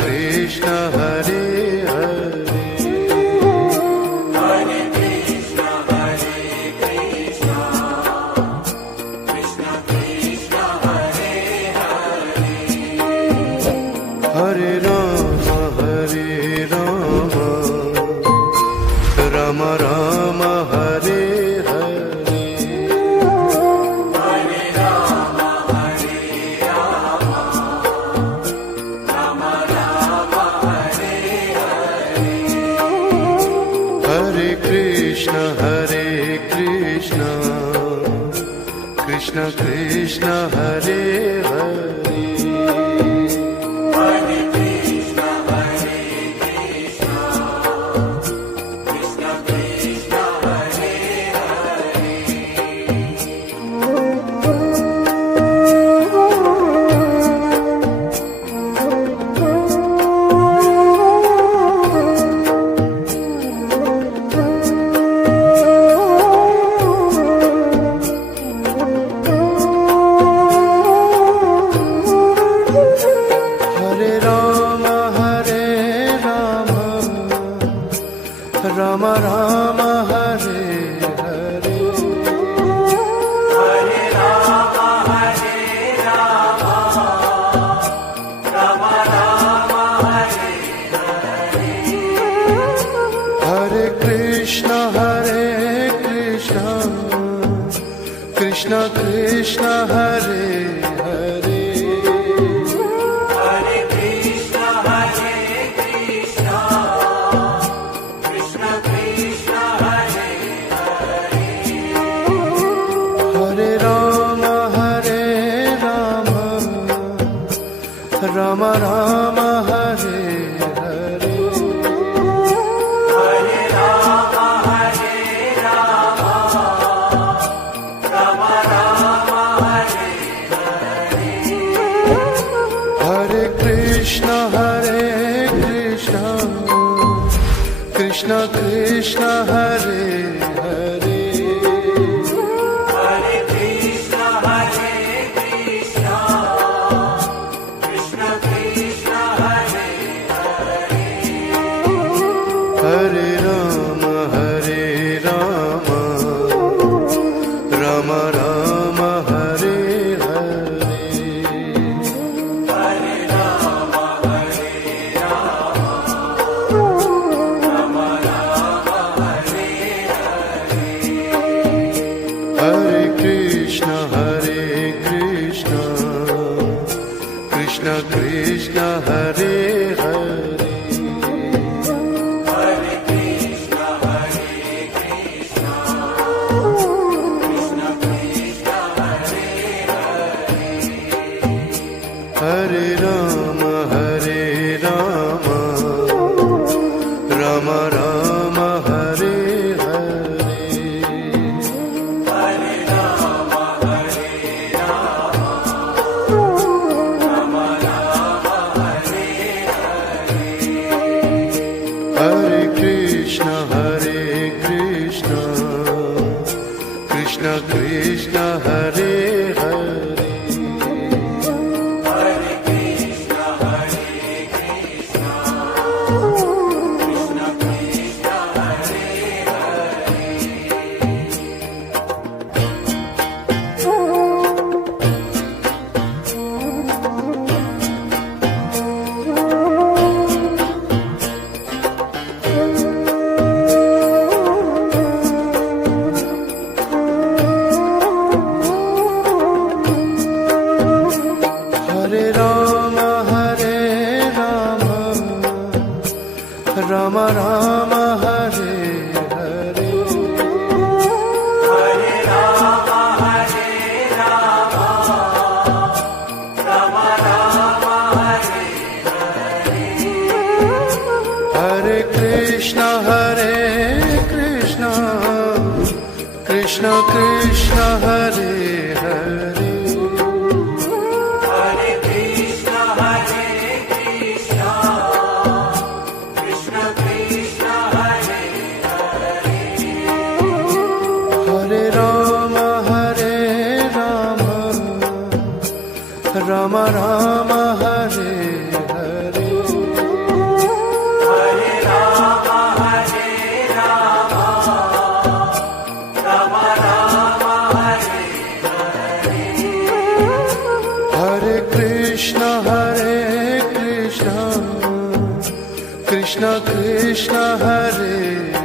Krishna Hare Hare Hare Ram Ram Ram Hare Hare Hare Krishna Krishna Krishna Hare Hare Ram Ram Hare Hare Hare Ram Ram Ram Hare Hare Hare Krishna Krishna Krishna Hare Hare Ram Ram Hare Hare Hare Ram Ram Ram Hare Hare Hare Krishna Krishna Krishna Hare Hare Hare Krishna Hare Ram Ram Ram Hare Hare Hare Ram Ram Ram Hare Hare Hare Krishna Krishna Krishna Hare Hare Hare Krishna Krishna Krishna Hare Hare Hare Ram Ram Ram Hare Hare Hare Ram Ram Ram Hare Hare Hare Krishna Krishna Krishna Hare Hare Hare Krishna Krishna Krishna Hare Hare Hare Ram Ram Ram Hare Hare Hare Ram Ram Ram Hare Hare Hare Krishna Krishna Krishna Hare Hare Hare Krishna Krishna Krishna Hare Hare Hare Ram Ram Ram Hare Hare Krishna Krishna Hare